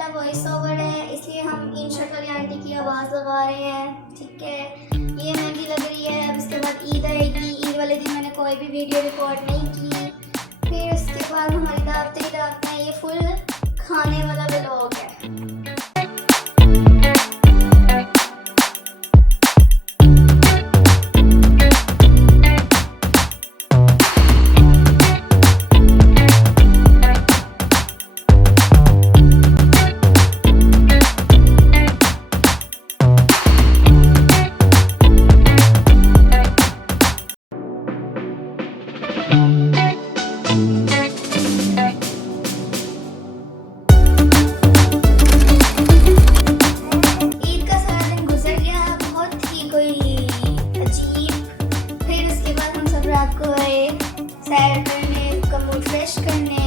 वाला voice over है, इसलिए हम इन शर्ट वाली आंटी की आवाज़ लगा रहे हैं। ठीक है, ये महंगी लग रही है। अब उसके बाद ईद आएगी, ईद वाले दिन मैंने कोई भी वीडियो रिकॉर्ड नहीं की। फिर उसके बाद हमारी दावतें ही दावतें हैं, ये फुल खाने वाला व्लॉग है। सैर करने, कमर फ्रेश करने,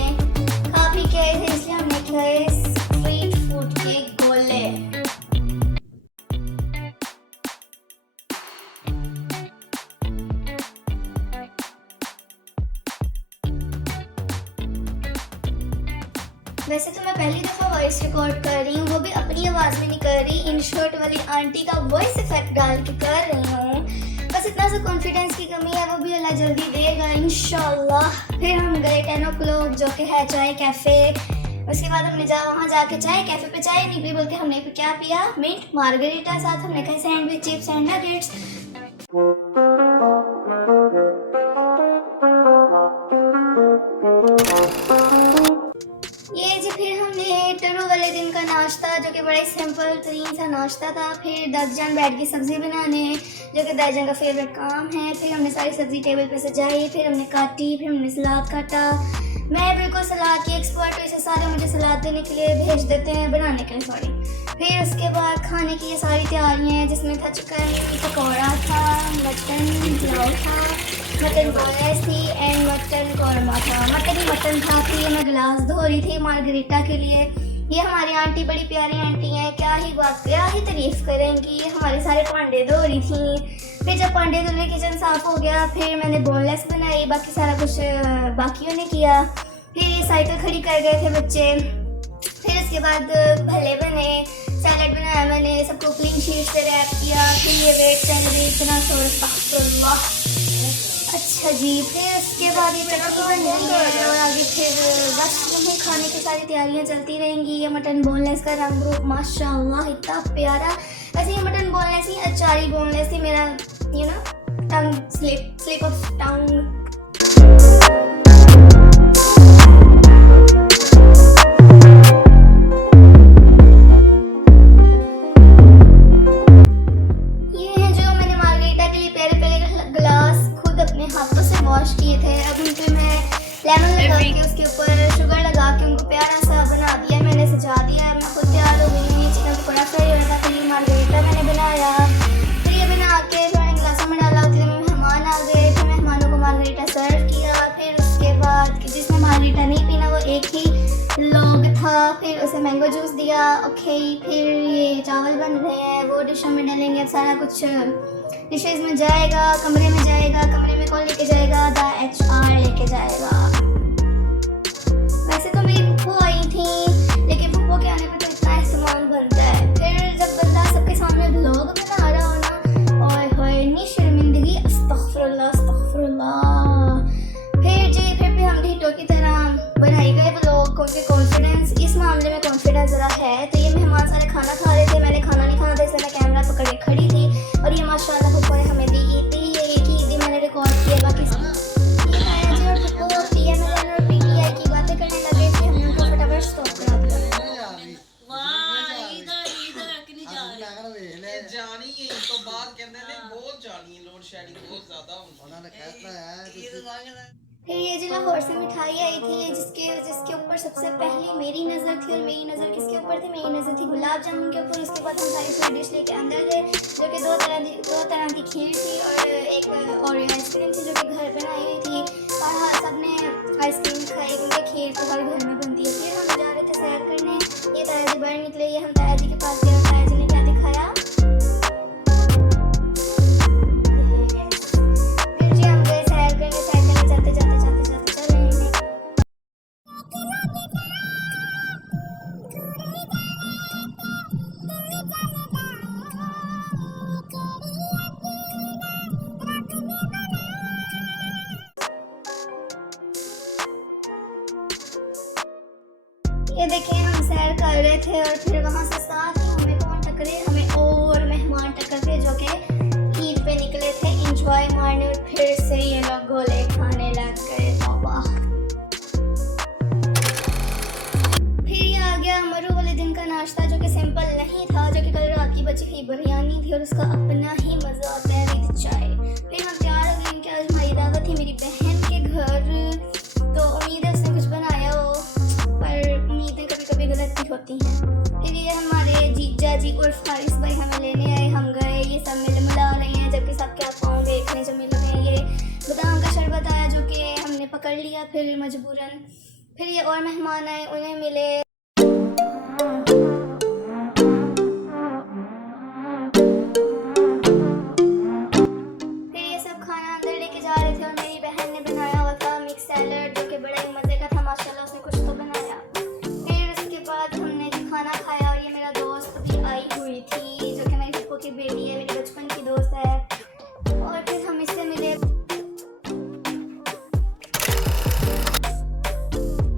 खा पी के आए थे, इसलिए हमने खाए स्ट्रीट फूड के गोले। वैसे तो मैं पहली दफ़ा वॉइस रिकॉर्ड कर रही हूँ, वो भी अपनी आवाज़ में नहीं कर रही, इन शर्ट वाली आंटी का वॉइस इफेक्ट डाल के कर रही हूँ। बस इतना सा कॉन्फिडेंस की कमी है, वो भी अल्लाह जल्दी देगा इंशाल्लाह। फिर हम गए 10 o'clock जो कि है चाय कैफ़े। उसके बाद हमने वहाँ जाके चाय कैफ़े पे चाय नहीं पी, बल्कि हमने क्या पिया, मिंट मार्गरीटा, साथ हमने खाए सैंडविच, चिप्स एंड नगेट्स। ये जी फिर हमने टनू वाले दिन का नाश्ता, जो कि बड़ा ही सिंपल तरीन सा नाश्ता था। फिर दर्जन बैठ की सब्ज़ी बनाने, जो कि दर्जन का फेवरेट काम है। फिर हमने सारी सब्ज़ी टेबल पे सजाई, फिर हमने काटी, फिर हमने सलाद काटा। मैं बिल्कुल सलाद की एक्सपर्ट हूँ, इसे सारे मुझे सलाद देने के लिए भेज देते हैं, बनाने के लिए सॉरी। फिर उसके बाद खाने की ये सारी तैयारियाँ हैं, जिसमें था चिकन पकौड़ा था, मटन पुलाव था, मटन बोनलेस थी एंड मटन कौरमा था। मटन ही मटन था। फिर ये मैं गिलास धो रही थी मार्गरीटा के लिए। ये हमारी आंटी बड़ी प्यारी आंटी हैं, क्या ही तारीफ़ करेंगी। ये हमारे सारे पांडे धो रही थी। फिर जब पांडे धुले किचन साफ़ हो गया, फिर मैंने बोनलेस बनाई, बाकी सारा कुछ बाकियों ने किया। फिर ये साइकिल खड़ी कर गए थे बच्चे। फिर उसके बाद भले बने, सैलड बनाया मैंने, सबको क्लीन शीट से रैप किया। फिर ये वेट चल रही, इतना अस्तगफुरुल्लाह। अच्छा जी, फिर उसके बाद ये चटनी बन रही है और आगे फिर बस यही खाने की सारी तैयारियां चलती रहेंगी। ये मटन बोनलेस का रंग रूप माशाल्लाह इतना प्यारा। वैसे ये मटन बोनलेस ही, अचारी बोनलेस ही, मेरा tongue slip of tongue. Wash किए थे, अब उनको मैं लेमन लगा के उसके ऊपर शुगर लगा के उनको प्यारा सा बना दिया, मैंने सजा दिया। मैं खुद तैयार हो गई हूँ। चिकन पकौड़ा फ्राई हो रहा था, फिर मार्गरीटा मैंने बनाया। फिर ये बना के मैंने गिलासों में डाला, उतने में मेहमान आ गए। फिर मेहमानों को मार्गरीटा सर्व किया। फिर उसके बाद जिसने मार्गरीटा नहीं पीना वो एक ही लोग था, फिर उसे मैंगो जूस दिया। ओके, फिर ये चावल बन रहे हैं, वो डिशों में डालेंगे। अब सारा कुछ डिशेज में जाएगा, कमरे में जाएगा। कमरे में कौन लेके जाएगा? द HR लेके जाएगा। वैसे तो मेरी फूफो आई थी, लेकिन फूफो के आने पर तो इतना सामान बनता है। फिर जब बंदा सबके सामने व्लॉग बना रहा हो ना, और होए नी शर्मिंदगी, अस्तगफुरुल्लाह अस्तगफुरुल्लाह। फिर भी हम ढीठों की तरह बनाई गए व्लॉग, क्योंकि कॉन्फिडेंस इस मामले में कॉन्फिडेंस ज़रा है। तो ये मेहमान सारे खाना खा रहे थे, मैंने खाना नहीं खाना था, इसलिए मैं कैमरा पकड़ के खड़ी थी। और ये माशाल्लाह फूफो ने हमें दी ईद दी, ये एक ही ईद मैंने रिकॉर्ड किया। बाकी की बातें करने लगे थे, हमने उनको फटाफट स्टॉप करा दिया। फिर ये जो लाहौर से मिठाई आई थी, जिसके ऊपर सबसे पहली मेरी नज़र थी, और मेरी नज़र किसके ऊपर थी? मेरी नज़र थी गुलाब जामुन के ऊपर। उसके बाद हम सारी स्वीट डिश लेके अंदर गए, जो कि दो तरह की खीर थी और एक ओरियो आइसक्रीम थी, जो कि घर बनाई हुई थी। और हाँ, सबने आइसक्रीम खाई, क्योंकि खीर तो हर घर में बनती है। फिर हम जा रहे थे सैर करने, ये ताया जी बाहर निकले, ये हम ताया जी के पास गए। ताया जी ने क्या दिखाया? फिर जी हम गए सैर करने, जाते चल रहे हैं। ये देखिए हम सैर कर रहे थे और फिर वहाँ से साथ हमें कौन टकरे, हमें और मेहमान टकरे जो कि ईद पे निकले थे इंजॉय मारने, और फिर से ये लोग गोले खाने लग गए। तौबा। फिर ये आ गया मरु वाले दिन का नाश्ता जो कि सिंपल नहीं था, जो कि कल रात की बची हुई बिरयानी थी और उसका अपना ही मज़ा आता है विद चाय। फिर हम तैयार हो गए कि आज हमारी दावत थी मेरी बहन के घर, तो उम्मीद है उसने कुछ बनाया हो, पर उम्मीदें कभी कभी गलत भी होती हैं। फिर ये हमारे जीजा जी और फारिस भाई हमें लेने आए, हम गए, ये सब मिल मिला रहे हैं, जबकि सबके आप पाँव देखने जो मिल रहे हैं। ये बादाम का शरबत आया जो कि हमने पकड़ लिया फिर मजबूरन। फिर ये और मेहमान आए, उन्हें मिले। फिर ये सब खाना अंदर लेके जा रहे थे और मेरी बहन ने बनाया हुआ था मिक्स सैलड जो कि बड़ा ही मज़े का था माशाल्लाह, उसने कुछ तो बनाया। फिर उसके बाद हमने खाना खाया और ये मेरा दोस्त भी आई हुई थी जो कि मेरी फूफो की बेटी है, मेरी बचपन की दोस्त है, और फिर हम इससे मिले।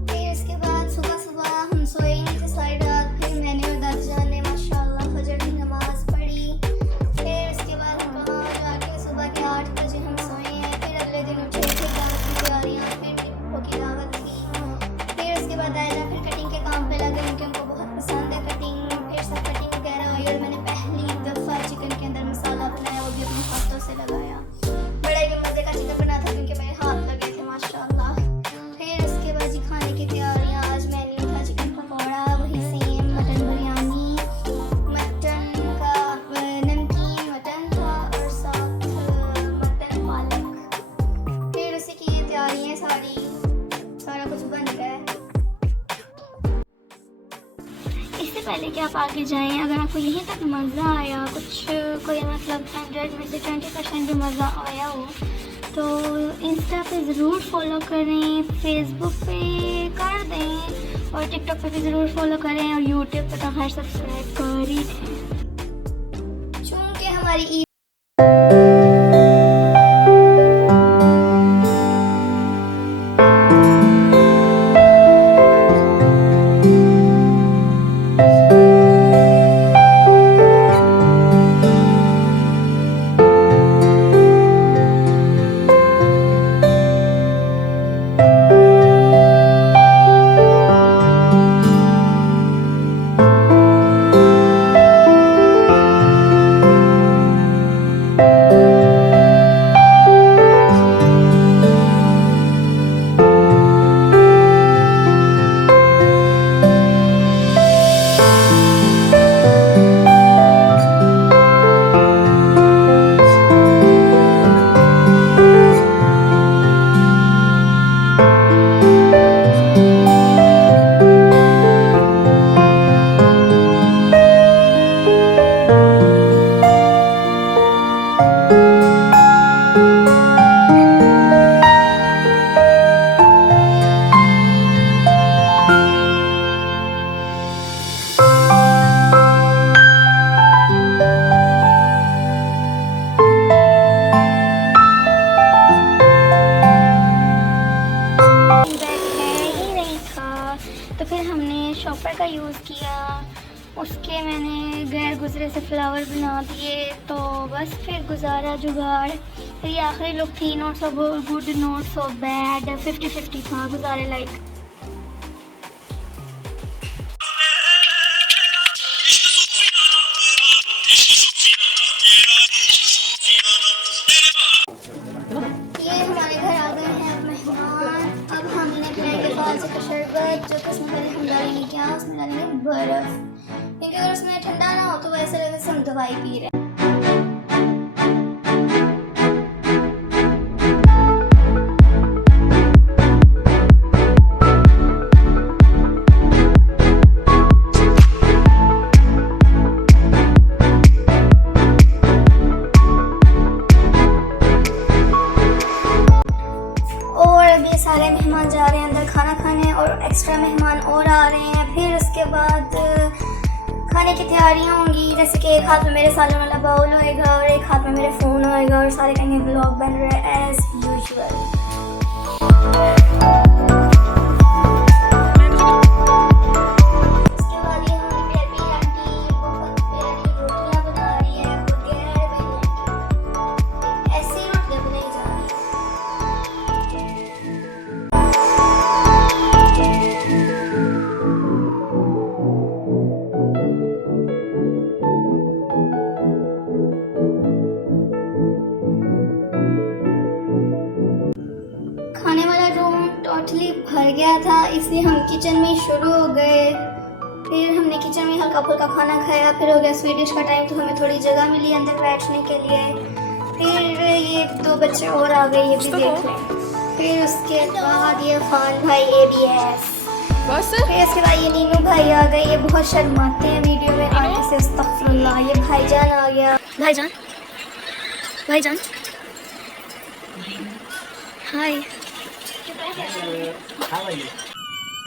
फिर उसके बाद सुबह सुबह हम सोए ही नहीं थे सारी रात, फिर मैंने और दादीजान ने माशाल्लाह फजर की नमाज़ पढ़ी। फिर उसके बाद हम कहाँ जाके सुबह के 8 बजे हम सोए हैं। फिर अगले दिन उठे थे दावत की तैयारियाँ, फिर मेरी फूफो की दावत थी। फिर उसके बाद आया फिर कटिंग के काम पे लगे क्योंकि उनको बहुत पसंद है कटिंग। फिर सब कटिंग वगैरह हुई और मैंने पहली दफ़ा चिकन के अंदर मसाला बनाया, वो भी अपने हाथों से लगाया। बड़ा ही मज़े का चिकन बना था क्योंकि मेरे हाथ लगे थे माशाल्लाह। फिर उसके बाद जी खाने की तैयारियाँ, आज मेन्यू था चिकन पकौड़ा, वही सेम मटन बिरयानी, मटन का नमकीन मटन था और साथ मटन पालक। फिर उसी की ये तैयारियाँ सारा कुछ बन गया है। इससे पहले कि आप आगे जाएं, अगर आपको यहीं तक मज़ा आया, कोई मतलब 100 में से 20% भी मज़ा आया हो, तो इंस्टा पे ज़रूर फॉलो करें, फेसबुक पे कर दें और टिकटॉक पे भी ज़रूर फॉलो करें और यूट्यूब पे तो हर सब्सक्राइब कर ही दें। चूँकि हमारी ईद तो फिर हमने शॉपर का यूज़ किया, उसके मैंने गैर गुजरे से फ्लावर बना दिए, तो बस फिर गुजारा जुगाड़। फिर ये आखिरी लुक थी, not so good not so bad, 50-50 था, गुजारे लाइक। ये हमारे घर आ गए हैं मेहमान। अब हमने पिलाएंगे फालसे का शरबत जो कि उसमें पहले हम डालेंगे क्या, उसमें डालेंगे बर्फ़, क्योंकि अगर उसमें ठंडा ना हो तो वैसे लगता है हम दवाई पी रहे हैं। सारे मेहमान जा रहे हैं अंदर खाना खाने और एक्स्ट्रा मेहमान और आ रहे हैं। फिर उसके बाद खाने की तैयारियां होंगी, जैसे कि एक हाथ में मेरे सालन वाला बाउल होएगा और एक हाथ में मेरे फ़ोन होएगा और सारे कहेंगे ब्लॉग बन रहा है एज़ यूजुअल। टोटली भर गया था, इसलिए हम किचन में शुरू हो गए। फिर हमने किचन में हल्का फुल्का खाना खाया, फिर हो गया स्वीडिश का टाइम, तो हमें थोड़ी जगह मिली अंदर बैठने के लिए। फिर ये 2 बच्चे और आ गए, ये भी देख लें। फिर उसके बाद ये खान भाई ABS, बस फिर उसके बाद ये नीनू भाई आ गए। ये बहुत शर्माते हैं वीडियो में आने से, अस्तगफुरुल्लाह। ये भाईजान आ गया। भाईजान, भाईजान, हाय।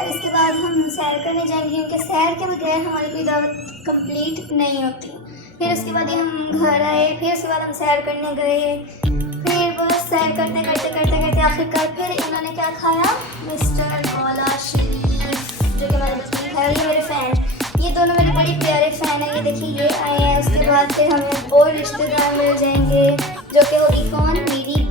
इसके बाद हम सैर करने जाएंगे, क्योंकि सैर के बगैर हमारी कोई दावत कंप्लीट नहीं होती। फिर उसके बाद ये हम घर आए, फिर उसके बाद हम सैर करने गए। फिर बस सैर करते करते करते करते आखिरकार फिर इन्होंने क्या खाया, मिस्टर कॉला शीफ, जो कि हमारे बचपन में खाया। ये मेरे फ़ैन, ये दोनों मेरे बड़े प्यारे फ़ैन हैं। ये देखिए ये आए हैं। उसके बाद फिर हमें और रिश्तेदार मिल जाएंगे, जो कि होगी कौन, मेरी